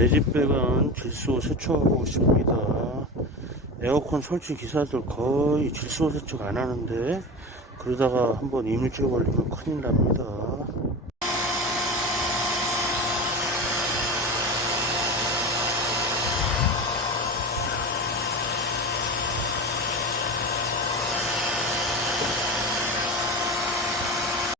매직백은 질소 세척하고 있습니다. 에어컨 설치 기사들 거의 질소 세척 안 하는데 그러다가 한번 이물질 걸리면 큰일 납니다.